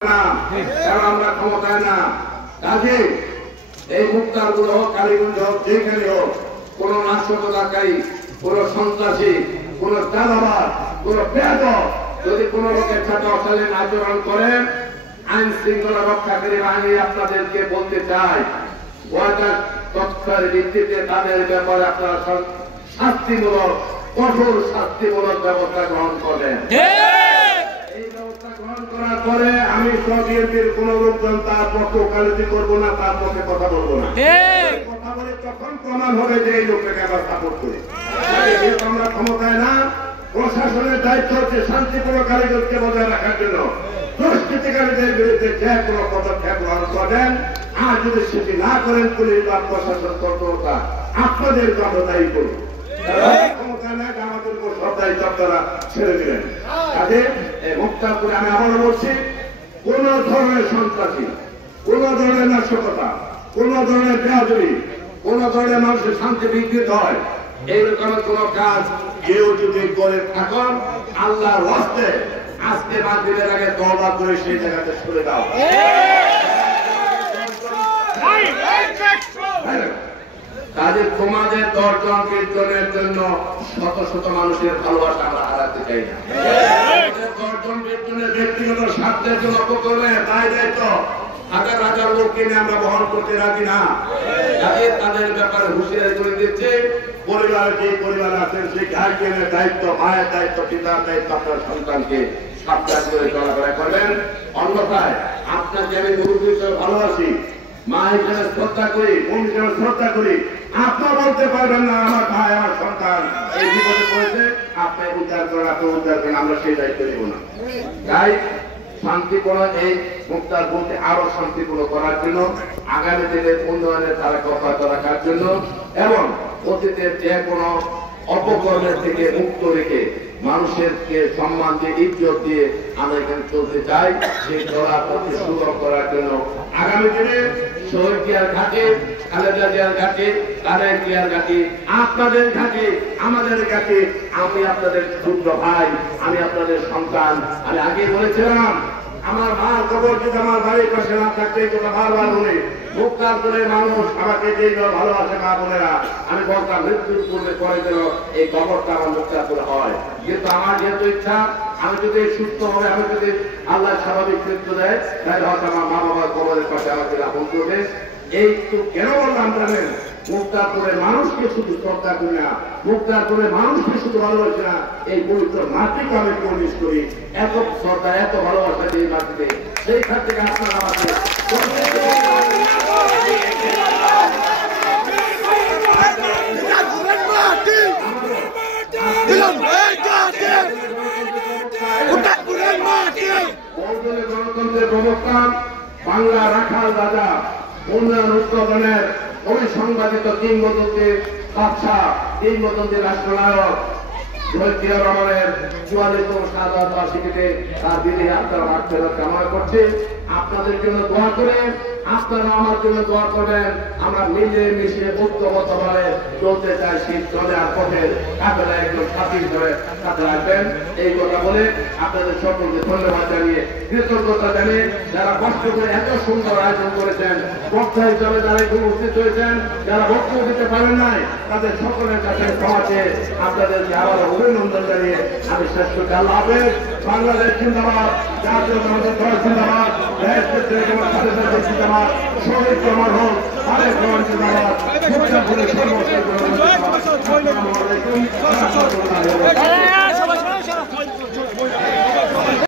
কারণ আমরা ক্ষমতায় না। কাজে এই মুক্তারগুলো হোক, কালীগঞ্জ হোক, যেখানে হোক, কোন নাশকতাকারী, কোন সন্ত্রাসী, কোন চাঁদাবাজ, কোন বেয়াদব যদি কোন লোকের সাথে অশালীন আচরণ করেন, আইন শৃঙ্খলা রক্ষাকারী বাহিনী আপনাদেরকে বলতে চাই, ওয়াটার তথ্যের ভিত্তিতে তাদের ব্যাপারে আপনারা শাস্তিমূলক, কঠোর শাস্তিমূলক ব্যবস্থা গ্রহণ করবেন। এই ব্যবস্থা গ্রহণ করার পরে আমি বিএনপির কোন লোকজন তার পক্ষে ওকালতি করবো না, তার পক্ষে কথা বলবো না। কথা বলে তখন প্রমাণ হবে যে এই লোকটাকে আবার সাপোর্ট করি। যেহেতু আমরা ক্ষমতায় না, প্রশাসনের দায়িত্ব হচ্ছে শান্তিপূর্ণ কালীগঞ্জকে বজায় রাখার জন্য দুষ্কৃতিকারীদের বিরুদ্ধে যে কোনো পদক্ষেপ গ্রহণ করবেন। আর যদি সেটি না করেন, পুলিশ বা প্রশাসন তৎপরতা আপনাদের দায়ী করুন। ক্ষমতা নেই, আমাদের উপর সব দায়িত্ব আপনারা ছেড়ে দিলেন। কাজে মুক্তারপুরে আমি আবারও বলছি, কোন ধরনের সন্ত্রাসী, কোন ধরনের নাশকতা, কোন ধরনের বেয়াদবি, কোন ধরনের মানুষের শান্তি বিঘ্নিত হয়, এইরকম কোন কাজ কেউ যদি করে থাকেন, আল্লাহর হস্তে আজকে মাগরিবের আগে তওবা করে সেই জায়গাতে সরে দাও। কাজে তোমাদের 10 জন 20 জনের জন্য শত শত মানুষের ভালোবাসা আমরা হারাতে চাই না। 10 জন 20 জনের ব্যক্তিগত স্বার্থের জন্য অপকর্মে দায় দায়িত্ব হাজার হাজার লোককে নিয়ে আমরা বহন করতে রাজি না। তাদের ব্যাপারে হুঁশিয়ারি করে দিচ্ছে, পরিবারে যে পরিবার আছেন সেই গার্জিয়ানের দায়িত্ব, মায়ের দায়িত্ব, পিতার দায়িত্ব আপনার সন্তানকে সাবধান করে চলাফেরা করবেন। অন্যথায় আপনাকে আমি মুরব্বী হিসেবে ভালোবাসি, মা হিসেবে শ্রদ্ধা করি, বোন হিসেবে শ্রদ্ধা করি, আপনার বলতে পারবেন না আমার ভাই, আমার সন্তান এই বিপদে পড়েছে, আপনি উদ্ধার করেন, আপনি উদ্ধার করেন, আমরা সেই দায়িত্ব নেব না। তাই শান্তিপূর্ণ এই মুক্তারপুরকে আরো শান্তিপূর্ণ করার জন্য, আগামী দিনের উন্নয়নের তারা অব্যাহত রাখার জন্য এবং অতীতের যে কোনো অপকর্মের থেকে মুক্ত রেখে মানুষেরকে সম্মান দিয়ে, ইজ্জত দিয়ে আমরা এখানে চলতে চাই। সেই চলার পথে সুগম করার জন্য আগামী দিনে শহীদ জিয়ার ঘাটে, খালেদা জিয়ার ঘাটে, তারেক জিয়ার ঘাটে, আপনাদের ঘাটে, আমাদের ঘাটে, আমি আপনাদের ক্ষুদ্র ভাই, আমি আপনাদের সন্তান। আমি আগে বলেছিলাম, আমার মার খবর যদি আমার বাড়ির পাশে না থাকতে এই কথা বারবার বলে, মুক্তারপুরের মানুষ আমাকে যে ভালোবাসে মা বোনেরা, আমি বলতাম মৃত্যুর পূর্বে করে যেন এই খবরটা আমার মুক্তারপুরে হয়। কিন্তু আমার যেহেতু ইচ্ছা, আমি যদি সুস্থ হবে, আমি যদি আল্লাহ স্বাভাবিক মৃত্যু দেয়, তাহলে হয়তো আমার মা বাবার খবরের পাশে আমাকে আপন করবে। এই তো কেন বললাম জানেন, মুক্তারপুরের মানুষকে শুধু শ্রদ্ধা করি না, মুক্তারপুরের মানুষকে শুধু ভালোবাসি না, এই পবিত্র মাতৃকে আমি পরিবেশ করি এত শ্রদ্ধা, এত ভালোবাসা যে এই মাতৃকে, সেই খাত থেকে আপনারা আমাকে গণতন্ত্রের প্রবক্তা, বাংলা রাখাল রাজা, উন্নয়ন উৎপাদনের অবিসংবাদিত কিংবদন্তি বাদশাহ, কিংবদন্তি রাষ্ট্রনায়ক শহীদ জিয়া রহমানের 44তম শাহাদাত বার্ষিকীতে তার দিনে আপনারা মাগফিরাত কামনা করছি। আপনাদের জন্য দোয়া করে, আপনারা আমার জন্য দোয়া করবেন। আমরা মিলে মিশে ঐক্যবদ্ধভাবে চলতে চাই, শীত চলে আর পথের কাফেলা একজন সাথী ধরে সাথে রাখবেন। এই কথা বলে আপনাদের সকলকে ধন্যবাদ জানিয়ে, কৃতজ্ঞতা জানিয়ে, যারা কষ্ট করে এত সুন্দর আয়োজন করেছেন, বক্তা হিসাবে যারা এখানে উপস্থিত হয়েছেন, যারা বক্তব্য দিতে পারেন নাই, তাদের সকলের কাছে ক্ষমা চেয়ে আপনাদেরকে আবার অভিনন্দন জানিয়ে আমি শেষ করছি। আল্লাহ হাফেজ। বাংলাদেশ জিন্দাবাদ, জাতীয় জনতা দল জিন্দাবাদ, জিন্দাবাদ, শহীদ প্রমাণ হোক, আরেক জিন্দাবাদ, সর্বশেষ